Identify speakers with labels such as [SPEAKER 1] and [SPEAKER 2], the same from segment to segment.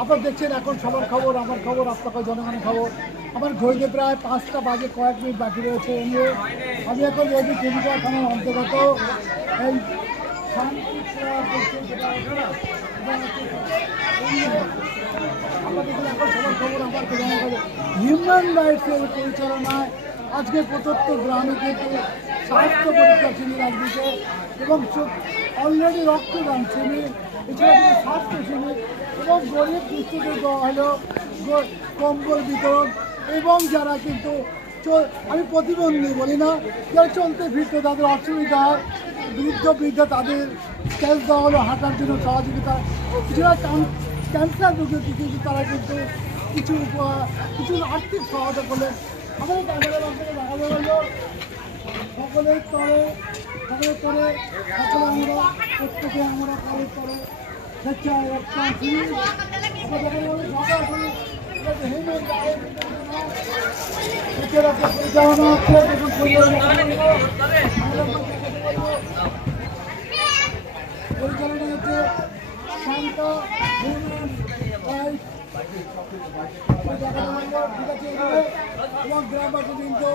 [SPEAKER 1] আপনারা দেখছেন এখন সবার খবর আমার খবর আপনার জনগণের খবর। আমার ঘড়িতে প্রায় পাঁচটা বাজে কয়েক মিনিট বাকি রয়েছে। এই নিয়ে আমি এখন রয়েছি দেবিকা থানার অন্তর্গত। এই হিউম্যান রাইটসের পরিচালনায় আজকে পঁচাত্তর গ্রামে কিন্তু স্বাস্থ্য পরীক্ষা শিবির আসবে এবং অলরেডি রক্তদান শিবির এছাড়া স্বাস্থ্য শিবির এবং গরিব দুস্থদের হলো কম্বল বিতরণ এবং যারা কিন্তু আমি প্রতিবন্ধী বলি না, যারা চলতে ফিরতে তাদের অসুবিধা হয়, বৃদ্ধ বৃদ্ধ তাদের ক্যাশ দেওয়া হলো হাঁটার জন্য সহযোগিতা। ক্যান- ক্যান্সার রোগীর কিন্তু তারা কিন্তু কিছু কিছু আর্থিক সহায়তা করলেন। আমাদের দেখানো হলো সকলের তরে সকলের তরে সকলে আমরা প্রত্যেকে আমরা করে পরিচালনা হচ্ছে শান্ত এবং গ্রামবাসী কিন্তু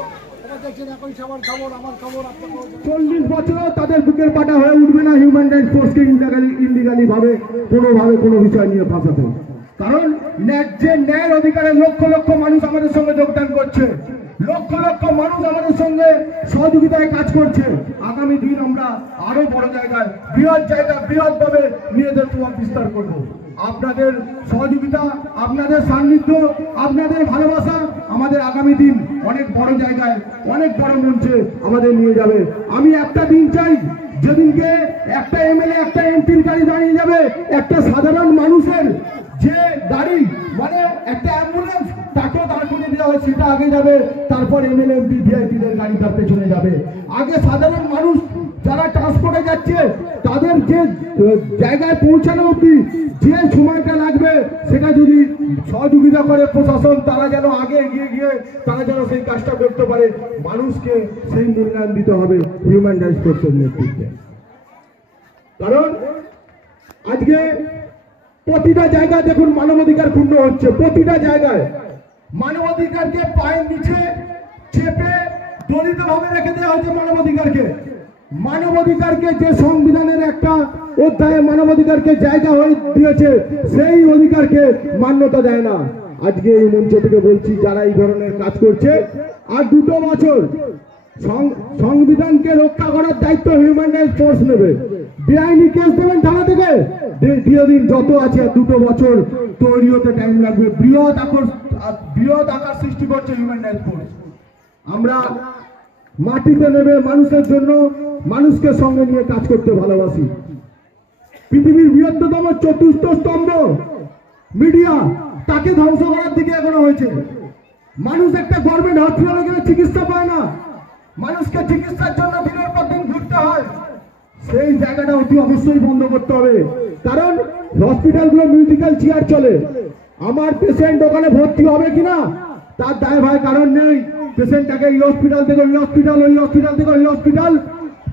[SPEAKER 2] চল্লিশ বছরও তাদের বুকের পাটা হয়ে উঠবে না হিউম্যান রাইটস ফোর্সকে ইন্ডিগালি ভাবে কোনোভাবে কোনো বিষয় নিয়ে ফাঁসাতে। কারণ ন্যায্য ন্যায়ের অধিকারে লক্ষ লক্ষ মানুষ আমাদের সঙ্গে যোগদান করছে, লক্ষ লক্ষ মানুষ আমাদের সঙ্গে সহযোগিতায় কাজ করছে। আগামী দিন আমরা আরও বড় জায়গায়, বৃহৎ জায়গা বৃহৎ ভাবে নিজেদের প্রভাব বিস্তার করব। আপনাদের সহযোগিতা, আপনাদের সান্নিধ্য, আপনাদের ভালোবাসা আমাদের আগামী দিন অনেক বড় জায়গায়, অনেক বড় মঞ্চে আমাদের নিয়ে যাবে। আমি একটা দিন চাই, যেদিনকে একটা এমএলএ একটা এমপির গাড়ি দাঁড়িয়ে যাবে, একটা সাধারণ মানুষের যে গাড়ি মানে একটা অ্যাম্বুলেন্স তাকেও দাঁড় করিয়ে দেওয়া হয়, সেটা আগে যাবে, তারপর এমএলএ এমপি ভিআইপিদের গাড়ি তার পেছনে যাবে। আগে সাধারণ মানুষ যারা ট্রান্সপোর্টে যাচ্ছে, তাদের যে জায়গায় পৌঁছানো অবধি যে সময়টা লাগবে, সেটা যদি সহযোগিতা করে প্রশাসন, তারা যেন আগে এগিয়ে গিয়ে তারা যেন সেই কাজটা করতে পারে, মানুষকে সেই মূল্যায়ন দিতে হবে হিউম্যান রাইটস ফোর্সের নেতৃত্বে। কারণ আজকে প্রতিটা জায়গায় দেখুন মানবাধিকার ক্ষুণ্ণ হচ্ছে, প্রতিটা জায়গায় মানবাধিকারকে পায়ের নিচে চেপে দলিত ভাবে রেখে দেওয়া হচ্ছে মানবাধিকারকে। মানবাধিকারকে যে সংবিধানের একটা অধ্যায়ে মানবাধিকারকে জায়গা হয়ে দিয়েছে, সেই অধিকারকে মান্যতা দেয় না। আজকে এই মঞ্চ থেকে বলছি, যারা এই ধরনের কাজ করছে, আর দুটো বছর সংবিধানকে রক্ষা করার দায়িত্ব হিউম্যান রাইটস ফোর্স নেবে। বেআইনি কেস দেবেন থানা থেকে? দে- দিয়ে দিন যত আছে আর দুটো বছর তৈরি হতে টাইম লাগবে। বৃহৎ আকার বৃহৎ আকার সৃষ্টি করছে হিউম্যান রাইটস ফোর্স আমরা মাটিতে নেবে মানুষের জন্য মানুষকে সঙ্গে নিয়ে কাজ করতে ভালোবাসি। পৃথিবীর বৃহত্তম চতুর্থ স্তম্ভ, মিডিয়া, তাকে ধ্বংস করার দিকে এখনও হয়েছে। মানুষ একটা গভর্নমেন্ট হসপিটালে গেলে চিকিৎসা পায় না। মানুষকে চিকিৎসার জন্য দিনের পর দিন ঘুরতে হয়। সেই জায়গাটা অতি অবশ্যই বন্ধ করতে হবে। কারণ হসপিটালগুলো মিউজিক্যাল চেয়ার চলে। আমার পেশেন্ট ওখানে ভর্তি হবে কিনা, তার দায় ভাই কারণ নেই। পেশেন্টটাকে এই হসপিটাল থেকে ওই হসপিটাল ওই হসপিটাল থেকে ওই হসপিটাল।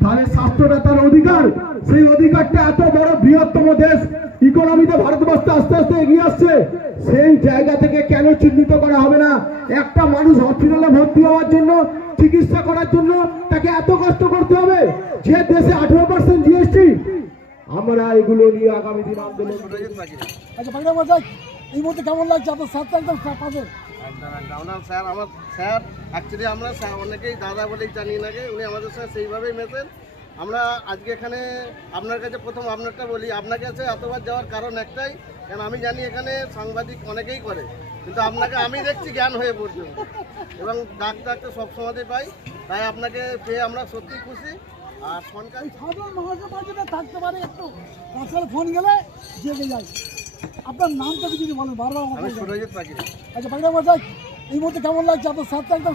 [SPEAKER 2] তাহলে স্বাস্থ্যটা তার অধিকার। সেই অধিকারটা এত বড় বৃহত্তম দেশ, ইকোনমিতে ভারতবর্ষ আস্তে আস্তে এগিয়ে আসছে। সেই জায়গা থেকে কেন চিহ্নিত করা হবে না? একটা মানুষ হসপিটালে ভর্তি হওয়ার জন্য, চিকিৎসা করার জন্য তাকে এত কষ্ট করতে হবে? যে দেশে আঠেরো পার্সেন্ট জিএসটি আমরা এগুলো নিয়ে আগামী দিন আন্দোলন
[SPEAKER 1] আচ্ছা এই মুহূর্তে কেমন লাগছে? আপনার সাথে একদম
[SPEAKER 3] একদম স্যার আমার, স্যার অ্যাকচুয়ালি আমরা স্যার অনেকেই দাদা বলেই জানি নাকি উনি আমাদের সাথে সেইভাবেই মেতেন আমরা আজকে এখানে আপনার কাছে প্রথম আপনারটা বলি আপনার কাছে এতবার যাওয়ার কারণ একটাই, কারণ আমি জানি এখানে সাংবাদিক অনেকেই করে, কিন্তু আপনাকে আমি দেখছি জ্ঞান হয়ে পর্যন্ত এবং ডাক ডাকতে সবসময়তে পাই, তাই আপনাকে পেয়ে আমরা সত্যি খুশি। আর সরকার
[SPEAKER 1] থাকতে পারে একটু ফোন গেলে জেগে যায়। আপনার নামটা কি যদি বলেন বারবার আমার
[SPEAKER 3] আমি
[SPEAKER 1] কাছে।
[SPEAKER 3] সুরজিৎ পাখি
[SPEAKER 1] আচ্ছা বাংলা মজাক এই মুহূর্তে কেমন লাগছে? আপনার সাথে একদম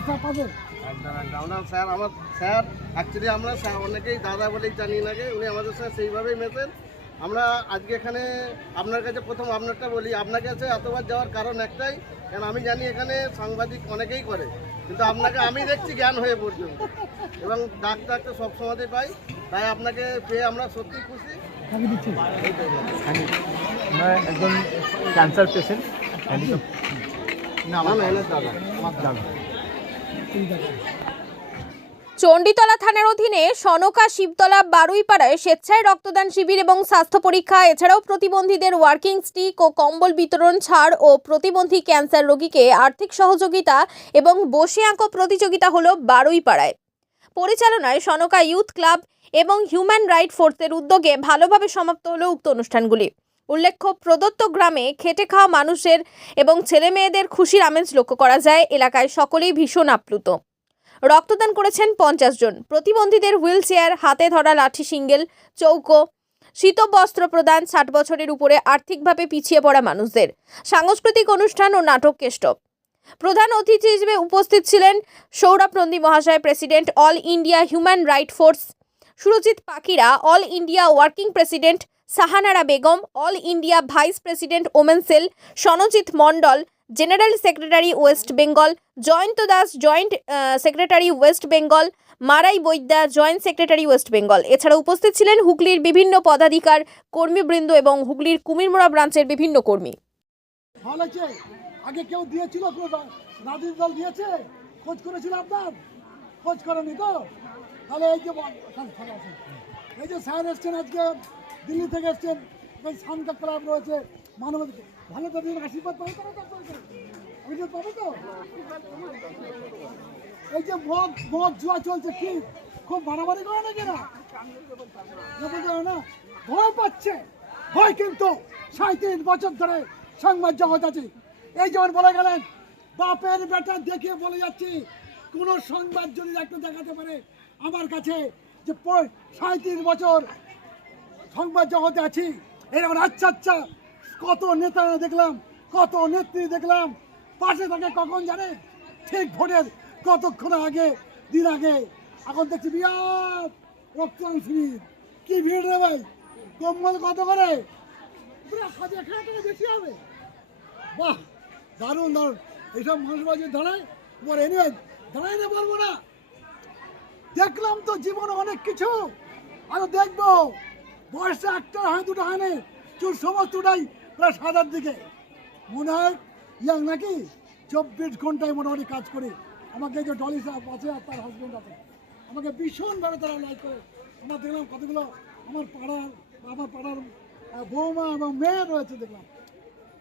[SPEAKER 3] আমরা স্যার আমার স্যার অ্যাকচুয়ালি আমরা স্যার অনেকেই দাদা বলেই জানি নাকি উনি আমাদের সাথে সেইভাবেই মেতেন। আমরা আজকে এখানে আপনার কাছে প্রথম আপনারটা বলি আপনার কাছে এতবার যাওয়ার কারণ একটাই কারণ আমি জানি এখানে সাংবাদিক অনেকেই করে কিন্তু আপনাকে আমি দেখছি জ্ঞান হয়ে পর্যন্ত এবং ডাক ডাকতে সবসময়তে পাই তাই আপনাকে পেয়ে আমরা সত্যি খুশি।
[SPEAKER 4] একজন ক্যান্সার পেশেন্ট
[SPEAKER 5] চণ্ডীতলা থানার অধীনে সনকা শিবতলা বারুইপাড়ায় স্বেচ্ছায় রক্তদান শিবির এবং স্বাস্থ্য পরীক্ষা, এছাড়াও প্রতিবন্ধীদের ওয়ার্কিং স্টিক ও কম্বল বিতরণ ছাড় ও প্রতিবন্ধী ক্যান্সার রোগীকে আর্থিক সহযোগিতা এবং বসে আঁকো প্রতিযোগিতা হলো বারুইপাড়ায়। পরিচালনায় সনকা ইউথ ক্লাব এবং হিউম্যান রাইট ফোর্সের উদ্যোগে ভালোভাবে সমাপ্ত হলো উক্ত অনুষ্ঠানগুলি। উল্লেখ্য, প্রদত্ত গ্রামে খেটে খাওয়া মানুষের এবং ছেলে মেয়েদের খুশির আমেজ লক্ষ্য করা যায়, এলাকায় সকলেই ভীষণ আপ্লুত। রক্তদান করেছেন পঞ্চাশ জন। প্রতিবন্ধীদের হুইল চেয়ার হাতে ধরা লাঠি সিঙ্গেল, চৌকো শীত বস্ত্র প্রদান, ষাট বছরের উপরে আর্থিকভাবে পিছিয়ে পড়া মানুষদের। সাংস্কৃতিক অনুষ্ঠান ও নাটক কেষ্ট প্রধান অতিথি হিসেবে উপস্থিত ছিলেন সৌরভ নন্দী মহাশয়, president all India human right force, Surajit Pakira, all India working president Sahanara Begum, all India vice president women cell, Sanjit Mondal, general secretary West Bengal, Jayanta Das, joint secretary West Bengal, Marai Baidya, joint secretary West Bengal. এছাড়া উপস্থিত ছিলেন হুগলির বিভিন্ন পদাধিকার কর্মীবৃন্দ এবং হুগলির কুমিরমোড়া ব্রাঞ্চের বিভিন্ন কর্মী।
[SPEAKER 1] আগে কেউ দিয়েছিল কোনো রাজনীতি দল দিয়েছে? খোঁজ করেছিল আপনার? খোঁজ করেনি তো? তাহলে এই যে। এই যে স্যার এসছেন আজকে, দিল্লি থেকে এসছেন, এই শান্ত ক্লাব রয়েছে মানব ভালো তো আশীর্বাদ পাবে আপনাদের? পাবে তো? এই যে মদ মদ জুয়া চলছে, কি? খুব মারামারি করে নাকি না। ভয় পাচ্ছে। ভয় কিন্তু। সাঁত্রিশ বছর ধরে সংবাদ জগৎ আছে। এই যেমন বলে গেলেন, বাপের বেটা দেখে বলে যাচ্ছি, কোন সংবাদ যদি একটা দেখাতে পারে আমার কাছে যে সাঁত্রিশ বছর সংবাদ জগতে আছি, এরকম আচ্ছা আচ্ছা কত নেতা দেখলাম, কত নেত্রী দেখলাম, পাশে থাকে কখন জানে? ঠিক ভোটের কতক্ষণ আগে, দিন আগে। এখন দেখছি বিরাট রক্তদান শিবির। কি ভিড় রে ভাই? কম্বল কত করে? হাজার টাকা বেশি হবে। বাহ! দারুণ দারুণ। এইসব মানুষ বাজে দাঁড়ায় বলে এনিওয়ে দাঁড়াইতে পারব না। দেখলাম তো জীবনে অনেক কিছু। আরও দেখব। বয়সটা একটা হয়, দুটো হয় না চুল সমস্তটাই প্রায় সাদার দিকে। মনে হয় ইয়াং নাকি? চব্বিশ ঘন্টায় মোটামুটি কাজ করি। আমাকে যে ডলি সাহেব আছে আর তার হাজব্যান্ড আছে। আমাকে ভীষণভাবে তারা লাইক করে। আমরা দেখলাম কতগুলো আমার পাড়ার আমার পাড়ার বৌমা এবং মেয়ে রয়েছে দেখলাম।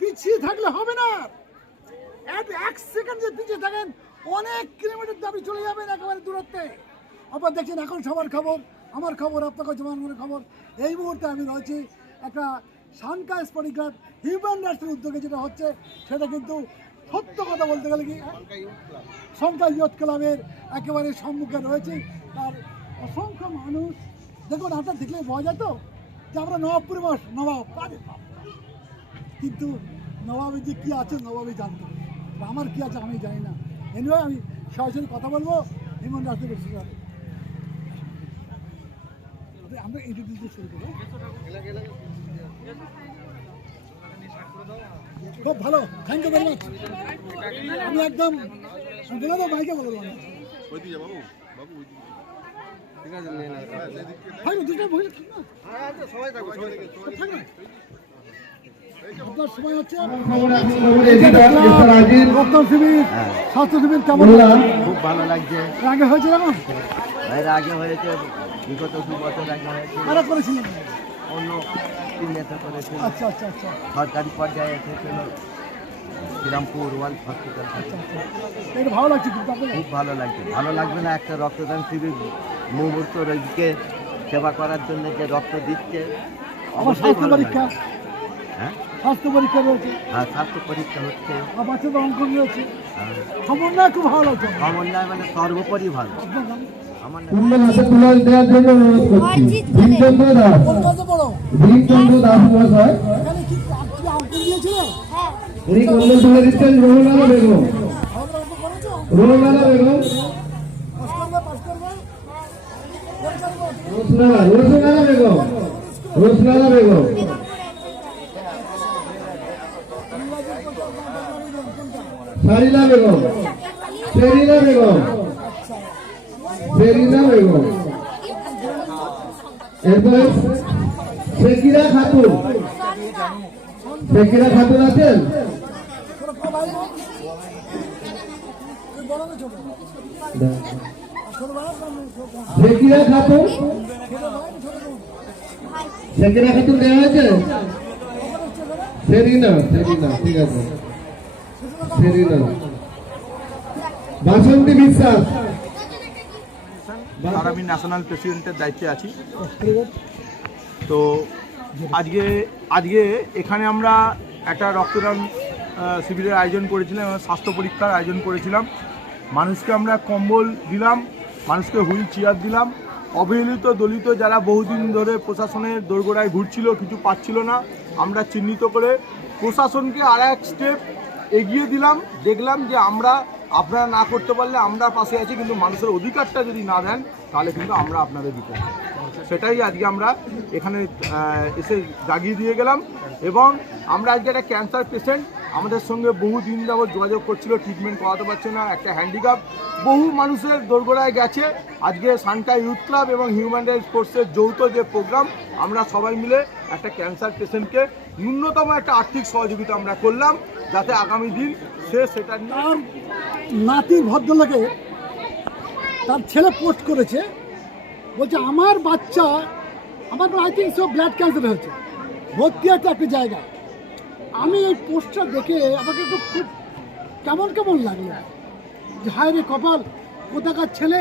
[SPEAKER 1] পিছিয়ে থাকলে হবে না এক এক সেকেন্ড যে পিছিয়ে থাকেন অনেক কিলোমিটার দাবি চলে যাবেন একেবারে দূরত্বে। আবার দেখছেন এখন সবার খবর আমার খবর আপনাকে জমানের খবর। এই মুহূর্তে আমি রয়েছি একটা সানকা স্পটিগ্রাফ হিউম্যান রাইটসের উদ্যোগে যেটা হচ্ছে সেটা কিন্তু সত্য কথা বলতে গেলে কি সংখ্যা ইয়ত ক্লাবের একেবারে সম্মুখে রয়েছে। তার অসংখ্য মানুষ দেখুন আপনার দেখলে বোঝা যায় তো যে আমরা নবাবপুরে নবাব আরে কিন্তু নবাবে যে কী আছে নবাবই জানতো আর আমার কী আছে আমি জানি না। এনিওয়ে আমি সরাসরি কথা বলব হিমন রাস্তা বেশি আমরা ইন্টারভিউ দিয়ে শুরু করব। খুব ভালো থ্যাংক ইউ ভেরি মাচ আমি একদম আমি বলে দাও বাইকে বলে দেবো
[SPEAKER 3] ঠিক আছে।
[SPEAKER 1] হয় না দুটো মহিলা থাক। না
[SPEAKER 3] সবাই থাকবে সবাই থাকবে
[SPEAKER 1] থাক না। আপনার সময় হচ্ছে রক্ত শিবির স্বাস্থ্য শিবির কেমন
[SPEAKER 4] খুব ভালো লাগছে।
[SPEAKER 1] আগে এখন
[SPEAKER 4] এর আগে হয়েছে। বিগত দু বছর আগে হয়েছে।
[SPEAKER 1] কারা করেছিলেন
[SPEAKER 4] অন্য তিন নেতা করেছে
[SPEAKER 1] আচ্ছা আচ্ছা আচ্ছা।
[SPEAKER 4] সরকারি পর্যায়ে এসেছিল। শ্রীরামপুর ওয়ার্ল্ড হসপিটাল
[SPEAKER 1] আচ্ছা এটা ভালো লাগছে কিন্তু
[SPEAKER 4] খুব ভালো লাগছে। ভালো লাগবে না একটা রক্তদান শিবির মুহূর্ত রোগীকে সেবা করার জন্য যে রক্ত দিচ্ছে? অবশ্যই ভালো হ্যাঁ?
[SPEAKER 1] স্বাস্থ্য পরীক্ষা রয়েছে।
[SPEAKER 4] হ্যাঁ স্বাস্থ্য পরীক্ষা হচ্ছে।
[SPEAKER 1] আর বাচ্চাদের অঙ্ক রয়েছে।
[SPEAKER 4] হ্যাঁ।
[SPEAKER 1] না খুব ভালো লাগছে
[SPEAKER 4] সমন্বয় মানে সর্বোপরি ভালো।
[SPEAKER 2] হাতে তুলে দেওয়ার জন্য অনুরোধ করছি। ভীমচন্দ্র দাস ভীমচন্দ্র দাস মহাশয় উনি তুলে দিচ্ছেন রোহনালা বেগম। রোহনালা বেগম। রোসনালা বেগম। রোসনালা বেগম। সারিলা বেগম। সেরিনা বেগম। সেরিনা বেগম। এরপরে শেকিরা খাতুন। শেকিরা খাতুন আছেন? শেকিরা খাতুন? শেকিরা খাতুন দেওয়া হয়েছে? সেরিনা সেরিনা, ঠিক আছে। সেরিনা বাসন্তী বিশ্বাস।
[SPEAKER 6] আর আমি ন্যাশনাল প্রেসিডেন্টের দায়িত্বে আছি। তো আজকে আজকে এখানে আমরা একটা রক্তদান শিবিরের আয়োজন করেছিলাম এবং স্বাস্থ্য পরীক্ষার আয়োজন করেছিলাম। মানুষকে আমরা কম্বল দিলাম মানুষকে হুইল চেয়ার দিলাম। অবহেলিত দলিত যারা বহুদিন ধরে প্রশাসনের দোরগোড়ায় ঘুরছিল কিছু পাচ্ছিল না আমরা চিহ্নিত করে প্রশাসনকে আর এক স্টেপ এগিয়ে দিলাম, দেখলাম যে আমরা, আপনারা না করতে পারলে আমরা পাশে আছি, কিন্তু মানুষের অধিকারটা যদি না দেন, তাহলে কিন্তু আমরা আপনাদের দিতে সেটাই আজকে আমরা এখানে এসে জাগিয়ে দিয়ে গেলাম এবং আমরা আজকে একটা ক্যান্সার পেশেন্ট আমাদের সঙ্গে বহু দিন যাবত যোগাযোগ করছিল ট্রিটমেন্ট করাতে পারছে না, একটা হ্যান্ডিক্যাপ বহু মানুষের দোরগোড়ায় গেছে। আজকে সানকা ইউথ ক্লাব এবং হিউম্যান রাইটস ফোর্সের যৌথ যে প্রোগ্রাম আমরা সবাই মিলে একটা ক্যান্সার পেশেন্টকে ন্যূনতম একটা আর্থিক সহযোগিতা আমরা করলাম। যাতে আগামী দিন সে সেটা
[SPEAKER 1] তার নাতির ভদ্রলোকে তার ছেলে পোস্ট করেছে, বলছে, আমার বাচ্চা, আমার আই থিঙ্ক সব ব্লাড ক্যান্সার হয়েছে। ভর্তি আছে একটা জায়গায়। আমি এই পোস্টটা দেখে আমাকে একটু খুব কেমন কেমন লাগল। যে হায় রে কপাল, কোথাকার ছেলে?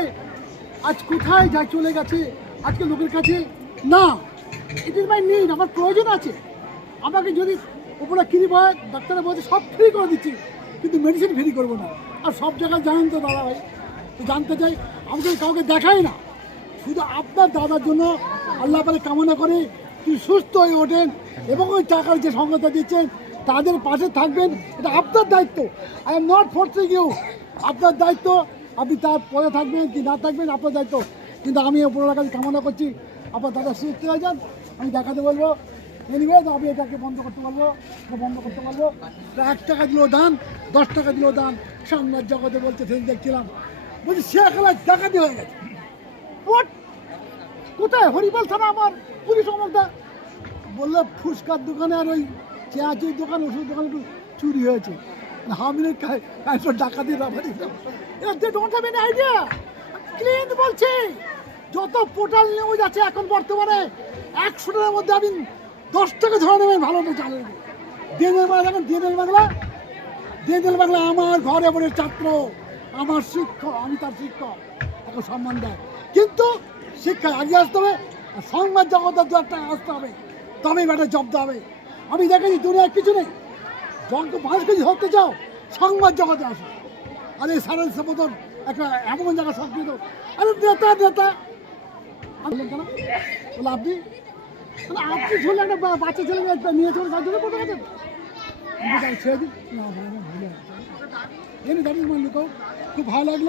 [SPEAKER 1] আজ কোথায় যায় চলে গেছে? আজকে লোকের কাছে না ইট ইজ মাই নিড আমার প্রয়োজন আছে। আমাকে যদি উপরে কিনি হয় ডাক্তারে বলছে, সব ফ্রি করে দিচ্ছি, কিন্তু মেডিসিন ফ্রি করব না। আর সব জায়গায় জানেন তো দাদা ভাই। তো জানতে চাই, আমাকে কাউকে দেখাই না। শুধু আপনার দাদার জন্য আল্লাহ পারে কামনা করে তিনি সুস্থ হয়ে ওঠেন এবং ওই টাকার যে সংস্থা দিচ্ছেন, তাদের পাশে থাকবেন, এটা আপনার দায়িত্ব। I am not forcing you আপনার দায়িত্ব, আপনি তার পরে থাকবেন কি না থাকবেন, আপনার দায়িত্ব। কিন্তু আমি ওপরের কাছে কামনা করছি, আপনার দাদা সুস্থ হয়ে যান, আমি দেখাতে বলব। এনিওয়ে আমি এটাকে বন্ধ করতে পারব বন্ধ করতে পারব। এক টাকা দিলেও দান, দশ টাকা দিলেও দান। সংবাদ জগতে বলছে সেদিন দেখছিলাম, বলছি, সে খেলায় ডাকাতি হয়ে গেছে? কোথায়? হরিপাল থানা আমার পুলিশ অমকদা বলল, ফুচকার দোকানে আর ওই চেয়াচুর দোকান ওষুধ দোকানে একটু চুরি হয়েছে। মিনিট কাইন্ড ডাকাতি robbery they don't have any idea clean বলছি, যত পোর্টাল নিউজ আছে এখন বর্তমানে একশোটার মধ্যে আমি দশ টাকা ধরে নেবেন, ভালো চালের দিনের বাংলা দেখেন, দিনের বাংলা। দিনের বাংলা আমার ঘরে বলে ছাত্র, আমার শিক্ষক, আমি তার শিক্ষক, তাকে সম্মান দেয়। কিন্তু শিক্ষায় আগে আসতে হবে, আর সংবাদ জগতের দু একটা আসতে হবে। তবেই ব্যাটা জব্দ হবে। আমি দেখেছি দুনিয়ায় কিছু নেই। যখন মানুষকে যদি ধরতে চাও, সংবাদ জগতে আসো। আর এই সারেন মতন একটা এমন জায়গা সংস্কৃত আরে নেতা নেতা। বললেন কেন? বলে আপনি আপনি শুনলে একটা বাচ্চা ছেলে নিয়ে চলে তার জন্য কোথাও গেছেন ছেড়ে দিই। না ভাই, আমার এমনি খুব ভালো লাগল।